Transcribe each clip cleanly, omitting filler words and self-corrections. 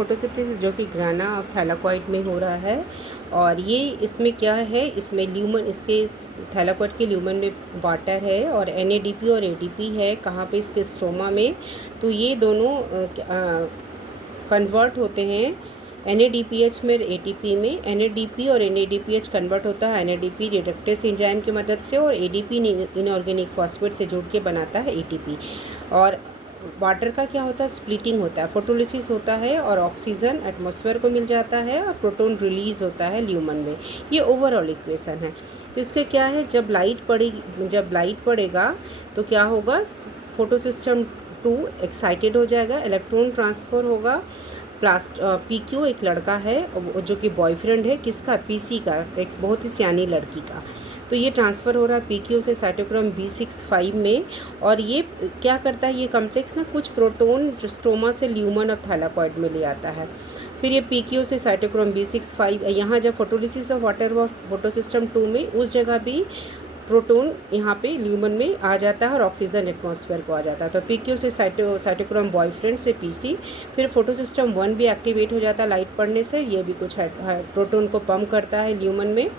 Photosynthesis जो कि ग्राना of thylakoid में हो रहा है। और ये इसमें क्या है, इसमें ल्यूमन, इसके थैलाकॉइड के ल्यूमन में वाटर है और NADP और ADP है। कहाँ पे, इसके स्ट्रोमा में। तो ये दोनों कन्वर्ट होते हैं NADPH में ATP में। NADP और NADPH कन्वर्ट होता है NADP रिडक्टेस एंजाइम की मदद से, और ADP इनऑर्गेनिक फॉस्फेट से जुड़ के बनाता है ATP। और वाटर का क्या होता है, स्प्लिटिंग होता है, फोटोलिसिस होता है और ऑक्सीजन एटमॉस्फेयर को मिल जाता है और प्रोटॉन रिलीज होता है ल्यूमन में। ये ओवरऑल इक्वेशन है। तो इसके क्या है, जब लाइट पड़ेगा तो क्या होगा, फोटोसिस्टम 2 एक्साइटेड हो जाएगा, इलेक्ट्रॉन ट्रांसफ़र होगा। PQ एक लड़का है जो कि बॉयफ्रेंड है किसका, PC का, एक बहुत ही सियानी लड़की का। तो ये ट्रांसफ़र हो रहा है PQ से साइटोक्रोम B65 में। और ये क्या करता है, ये कम्प्लेक्स ना कुछ प्रोटॉन जो स्ट्रोमा से ल्यूमन ऑफ थैलाकॉइड में ले आता है। फिर ये PQ से साइटोक्रोम B65, यहाँ जब फोटोलिसिस ऑफ वाटर हुआ फोटोसिस्टम 2 में, उस जगह भी प्रोटॉन यहाँ पे ल्यूमन में आ जाता है और ऑक्सीजन एटमॉस्फेयर को आ जाता है। तो PQ से साइटोक्रोम बॉयफ्रेंड से PC, फिर फोटोसिस्टम 1 भी एक्टिवेट हो जाता है लाइट पड़ने से। ये भी कुछ प्रोटॉन को पम्प करता है ल्यूमन में।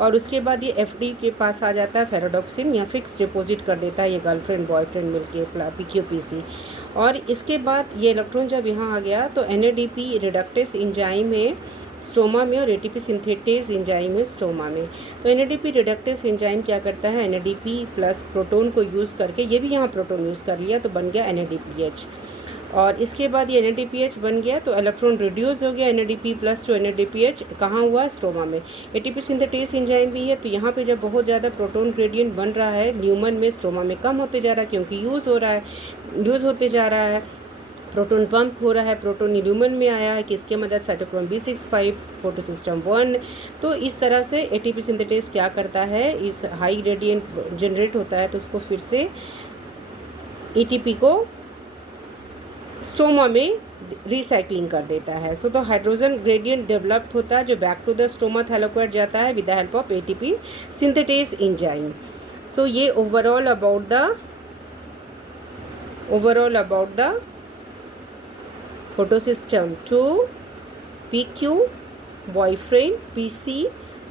और उसके बाद ये FD के पास आ जाता है, फेरोडॉक्सिन, या फिक्स डिपॉजिट कर देता है ये गर्लफ्रेंड बॉयफ्रेंड मिलके PQ PC। और इसके बाद ये इलेक्ट्रॉन जब यहाँ आ गया तो NADP रिडक्टेस एंजाइम है स्टोमा में और ATP सिंथेटेज एंजाइम है स्टोमा में। तो NADP रिडक्टेस एंजाइम क्या करता है, NADP प्लस प्रोटॉन को यूज़ करके, ये भी यहाँ प्रोटॉन यूज़ कर लिया तो बन गया NADPH। और इसके बाद ये NADPH बन गया तो इलेक्ट्रॉन रिड्यूस हो गया NADP प्लस टू NADPH, कहाँ हुआ, स्टोमा में। ATP सिंथेटेज एंजाइम भी है। तो यहाँ पे जब बहुत ज़्यादा प्रोटॉन ग्रेडियंट बन रहा है न्यूमन में, स्टोमा में कम होते जा रहा है क्योंकि यूज़ होते जा रहा है, प्रोटॉन पंप हो रहा है, प्रोटॉन ल्यूमन में आया है किसके मदद, साइटोक्रोम B65 फोटोसिस्टम 1। तो इस तरह से ATP सिंथेटेज क्या करता है, इस हाई ग्रेडियंट जनरेट होता है तो उसको फिर से ATP को स्टोमा में रिसाइकलिंग कर देता है। सो तो हाइड्रोजन ग्रेडियंट डेवलप्ड होता है जो back to the stroma thylakoid जाता है with the help of ATP synthetase enzyme. So ये overall about the photosystem 2, PQ, boyfriend, PC,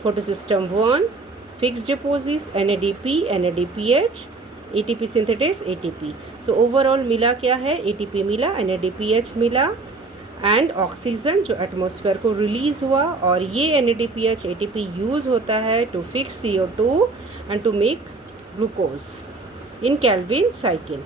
photosystem 1, fixed deposits, NADP, NADPH, ATP synthetase, ATP। So overall मिला क्या है, ATP मिला, NADPH मिला and oxygen जो atmosphere को रिलीज़ हुआ। और ये NADPH ATP यूज़ होता है to fix CO2 and to make glucose in Calvin cycle.